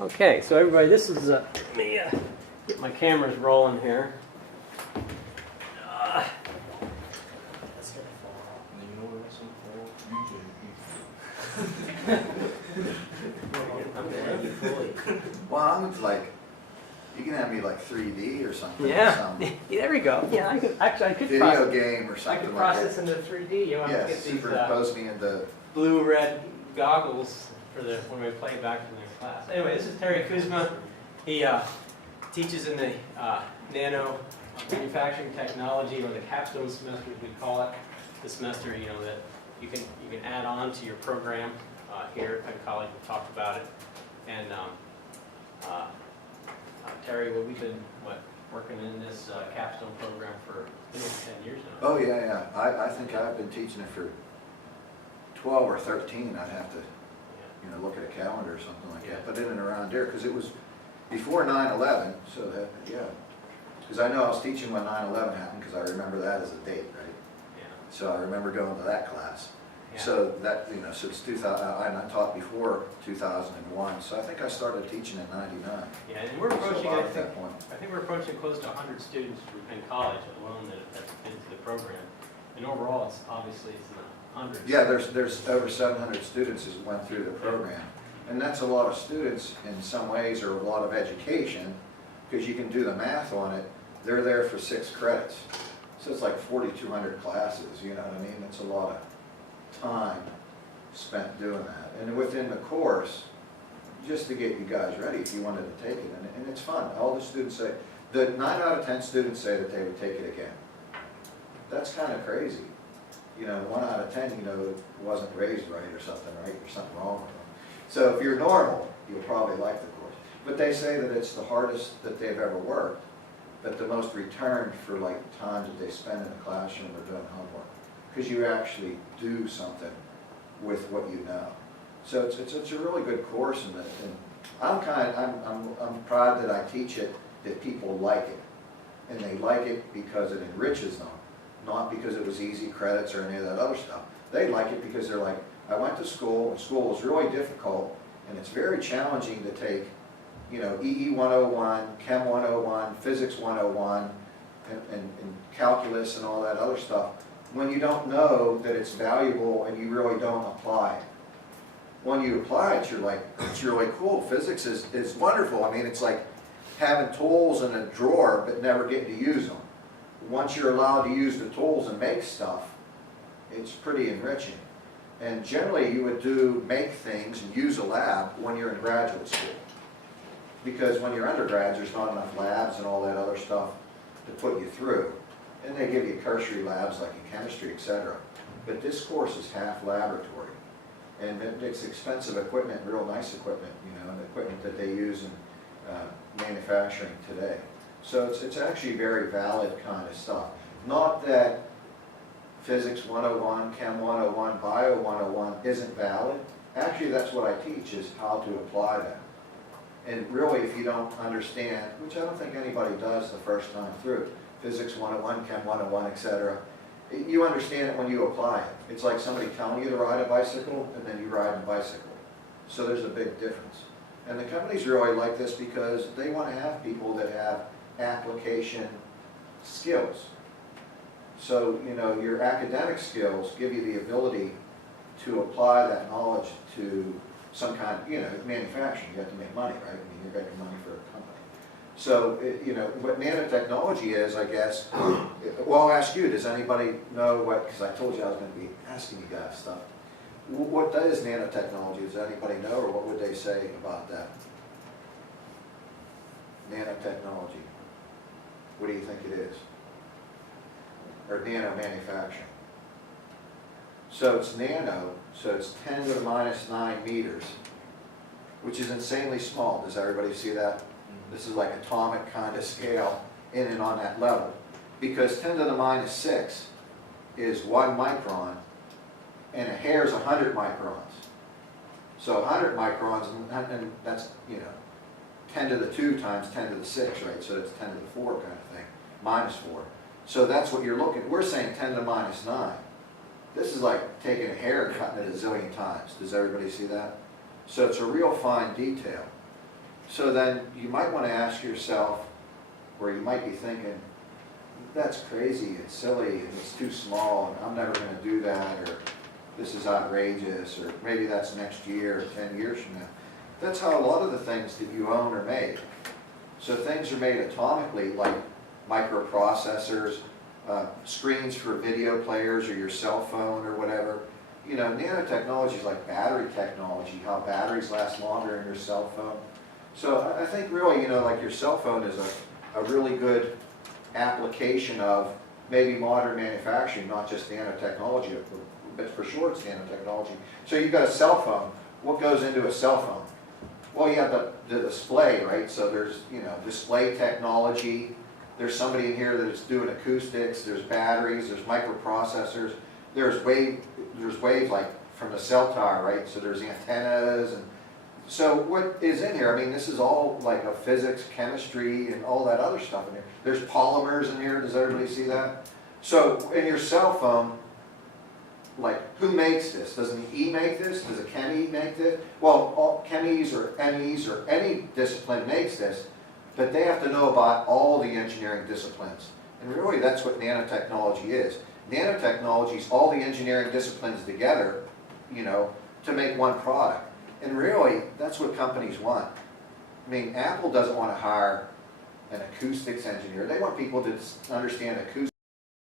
Okay, so everybody, this is let me get my cameras rolling here. That's gonna fall off. And you know what else I'm gonna you fully. Well, I'm like, you can have me like 3D or something. Yeah, Some there we go. Yeah, I could video process, game or I something could like process that. into 3D. You want to Yeah, get these superimpose me into. blue-red goggles for when we play back from their class. Anyway, this is Terry Kuzma. He teaches in the Nano Manufacturing Technology, or the Capstone semester, as we call it. This semester, you know, that you can add on to your program here at Technolog. We talked about it, and Terry, well, we've been working in this Capstone program for 10 years now. Oh yeah, yeah. I think I've been teaching it for 12 or 13. I'd have to, you know, look at a calendar or something like that. But in and around there, because it was before 9/11. So that, yeah. Because I know I was teaching when 9/11 happened, because I remember that as a date, right? Yeah. So I remember going to that class. Yeah. So that, you know, so it's 2000. I taught before 2001. So I think I started teaching in '99. Yeah, and we're So approaching, about I at think, that point. we're approaching close to 100 students in college alone that have been to the program. And overall, it's obviously it's in the hundreds. Yeah, there's over 700 students who went through the program. And that's a lot of students in some ways, or a lot of education, because you can do the math on it. They're there for 6 credits. So it's like 4,200 classes, you know what I mean? It's a lot of time spent doing that. And within the course, just to get you guys ready if you wanted to take it. And it's fun. All the students say, the 9 out of 10 students say that they would take it again. That's kind of crazy. You know, 1 out of 10, you know, wasn't raised right or something, right? There's something wrong with them. So if you're normal, you'll probably like the course. But they say that it's the hardest that they've ever worked, but the most return for like time that they spend in the classroom or doing homework. Because you actually do something with what you know. So it's a really good course, and I'm proud that I teach it, that people like it. And they like it because it enriches them, not because it was easy credits or any of that other stuff. They like it because they're like, I went to school, and school was really difficult, and it's very challenging to take, you know, EE 101, Chem 101, Physics 101, and calculus and all that other stuff, when you don't know that it's valuable and you really don't apply it. When you apply it, you're like, it's really cool. Physics is wonderful. I mean, it's like having tools in a drawer but never getting to use them. Once you're allowed to use the tools and make stuff, it's pretty enriching. And generally you would make things and use a lab when you're in graduate school. Because when you're undergrads, there's not enough labs and all that other stuff to put you through. And they give you tertiary labs like in chemistry, etc. But this course is half laboratory. And it's expensive equipment, real nice equipment, you know, and equipment that they use in manufacturing today. So it's actually very valid kind of stuff. Not that Physics 101, Chem 101, Bio 101 isn't valid. Actually, that's what I teach, is how to apply them. And really, if you don't understand, which I don't think anybody does the first time through, Physics 101, Chem 101, etc., you understand it when you apply it. It's like somebody telling you to ride a bicycle, and then you ride a bicycle. So there's a big difference. And the companies really like this because they want to have people that have application skills. So, you know, your academic skills give you the ability to apply that knowledge to some kind of, you know, manufacturing. You have to make money, right? I mean, you're making money for a company. So, you know, what nanotechnology is, I guess, well, I'll ask you, does anybody know what, because I told you I was going to be asking you guys stuff. What is nanotechnology? Does anybody know, or what would they say about that? Nanotechnology. What do you think it is? Or nano manufacturing. So it's nano, so it's 10 to the minus 9 meters, which is insanely small. Does everybody see that? This is like atomic kind of scale in and on that level. Because 10 to the minus 6 is 1 micron, and a hair is 100 microns. So 100 microns, and that's, you know, 10 to the 2 times 10 to the 6, right? So it's 10 to the 4 kind of thing, minus 4. So that's what you're looking at. We're saying 10 to the minus 9. This is like taking a hair and cutting it a zillion times. Does everybody see that? So it's a real fine detail. So then you might want to ask yourself, or you might be thinking, that's crazy, it's silly, and it's too small, and I'm never going to do that, or this is outrageous, or maybe that's next year or 10 years from now. That's how a lot of the things that you own are made. So things are made atomically, like microprocessors, screens for video players or your cell phone or whatever. You know, nanotechnology is like battery technology, how batteries last longer in your cell phone. So I think really, you know, like your cell phone is a really good application of maybe modern manufacturing, not just nanotechnology, but for sure it's nanotechnology. So you've got a cell phone. What goes into a cell phone? Well, you have the display, right? So there's, you know, display technology. There's somebody in here that is doing acoustics. There's batteries. There's microprocessors. There's waves like from the cell tower, right? So there's antennas. And so what is in here? I mean, this is all like a physics, chemistry, and all that other stuff in here. There's polymers in here. Does everybody see that? So in your cell phone, like, who makes this? Does an E make this? Does a chemi make this? Well, all chemis or MEs or any discipline makes this, but they have to know about all the engineering disciplines. And really, that's what nanotechnology is. Nanotechnology is all the engineering disciplines together, you know, to make one product. And really, that's what companies want. I mean, Apple doesn't want to hire an acoustics engineer. They want people to understand acoustics